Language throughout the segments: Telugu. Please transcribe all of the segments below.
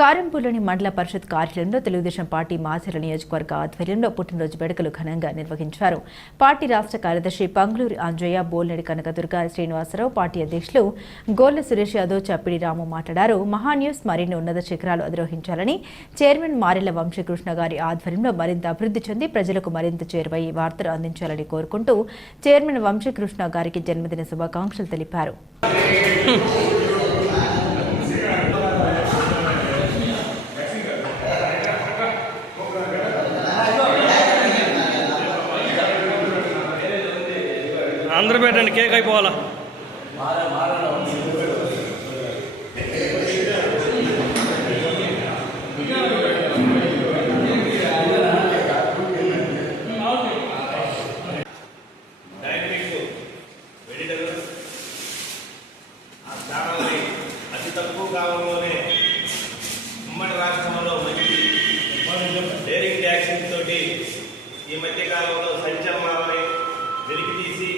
కారంపూర్లోని మండల పరిషత్ కార్యాలయంలో తెలుగుదేశం పార్టీ మాచర్ల నియోజకవర్గ ఆధ్వర్యంలో పుట్టినరోజు వేడుకలు ఘనంగా నిర్వహించారు. పార్టీ రాష్ట్ర కార్యదర్శి పంగులూరి అంజయ్య, బోల్నడి కనకదుర్గ శ్రీనివాసరావు, పార్టీ అధ్యక్షులు గోళ్ల సురేష్ యాదవ్, చప్పిడి రాము మాట్లాడారు. మహాన్యూస్ మరిన్ని ఉన్నత శిఖరాలు అధిరోహించాలని చైర్మన్ మారెళ్ల వంశీకృష్ణ గారి ఆధ్వర్యంలో మరింత అభివృద్ధి చెంది ప్రజలకు మరింత చేరువై వార్తలు అందించాలని కోరుకుంటూ చైర్మన్ వంశీకృష్ణ గారికి జన్మదిన శుభాకాంక్షలు తెలిపారు. అందరూ పెట్టండి, కేక్ అయిపోవాలా. అతి తక్కువ కాలంలోనే ఉమ్మడి రాష్ట్రంలో మంచి డైరింగ్ ట్యాక్సింగ్ తోటి ఈ మధ్య కాలంలో సంచలనాలని వెలికి తీసి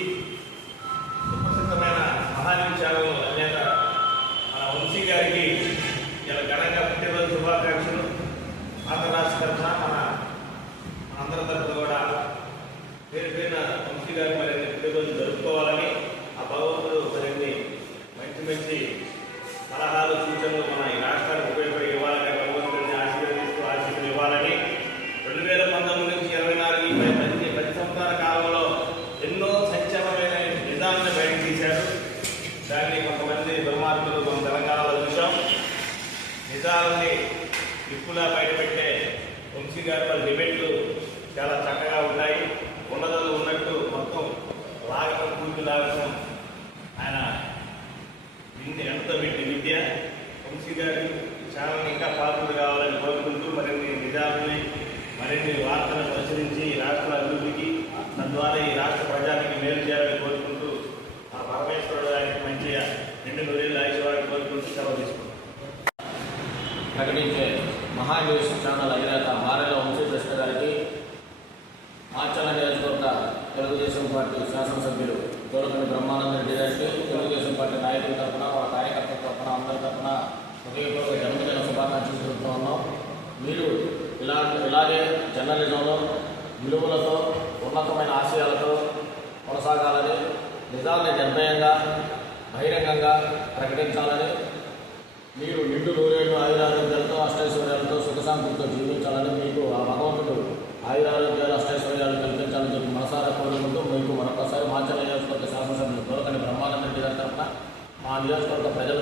సుప్రసిద్ధమైన మహాన్యూస్ ఛానల్ అధినేత మన వంశీ గారికి ఇలా ఘనంగా పుట్టినరోజు శుభాకాంక్షలు. ఆంధ్ర రాష్ట్ర తరఫున మన అందరి తరఫున కూడా పేరు పేరున వంశీ గారి మరిన్ని పుట్టినరోజు జరుపుకోవాలని, ఆ భగవంతుడు మరిన్ని మంచి మంచి సలహాలు, సూచనలు మన ఈ రాష్ట్రానికి ఉపయోగపడి ఇవ్వాలని భగవంతుడిని ఆశీర్వదిస్తూ ఇవ్వాలని. 2019 నుంచి 24 10 సంవత్సరాల కాలంలో ఎన్నో సంచలనమైన నిజాలను బయట తీశారు. దాన్ని కొంతమంది దుర్మార్గులు మన తెలంగాణలో చూసాం. నిజాలని నిప్పులా బయటపెట్టే వంశీ గారి వాళ్ళ డిబేట్లు చాలా చక్కగా ఉన్నాయి. ఉన్నదలు ఉన్నట్టు మొత్తం లాగటం, పూర్తి లాగటం ఆయన ఎంతో వీటి విద్య. వంశీ గారు ఛానల్ ఇంకా పాపులర్ కావాలని కోరుకుంటూ మరిన్ని నిజాలని, మరిన్ని వార్తలను ప్రచురించి రాష్ట్ర అభివృద్ధికి, తద్వారా ఈ రాష్ట్ర ప్రజానికి మేలు చేయాలని కోరుకుంటూ ఆ పరమేశ్వరుడు ఆయనకి మంచిగా 2 నూరేళ్ళు ఆయుష్వాన్ని కోరుకుంటూ సెలవు తీసుకుంటాం. ప్రకటించే మహాన్యూస్ ఛానల్ అధినేత మారెళ్ల వంశీకృష్ణ గారికి, మాచర్ల నియోజకవర్గ తెలుగుదేశం పార్టీ శాసనసభ్యులు దొరకని బ్రహ్మానంద రెడ్డి గారికి, తెలుగుదేశం పార్టీ నాయకుల తరఫున, వాళ్ళ కార్యకర్తల తరఫున, అందరి తరఫున హృదయపూర్వక జన్మదిన శుభాకాంక్షలు తెలుపుతూ ఉన్నాం. మీరు ఇలాగే జర్నలిజంలో విలువలతో, ఉన్నతమైన ఆశయాలతో కొనసాగాలని, నిజాన్ని నిర్భయంగా బహిరంగంగా ప్రకటించాలని, మీరు నిండు నూరేళ్ళు ఆయురారోగ్యాలతో, అష్టైశ్వర్యాలతో, సుఖశాంతులతో జీవించాలని, మీకు ఆ భగవంతుడు ఆయురారోగ్యాలు, అష్టైశ్వర్యాలు కల్పించాలని చెప్పి మనసారా కోరుకుంటూ మీకు మరొకసారి మాచర్ల నియోజకవర్గ శాసనసభ్యులు దొరకని బ్రహ్మానంద రెడ్డి గారి తరఫున, మా నియోజకవర్గ ప్రజల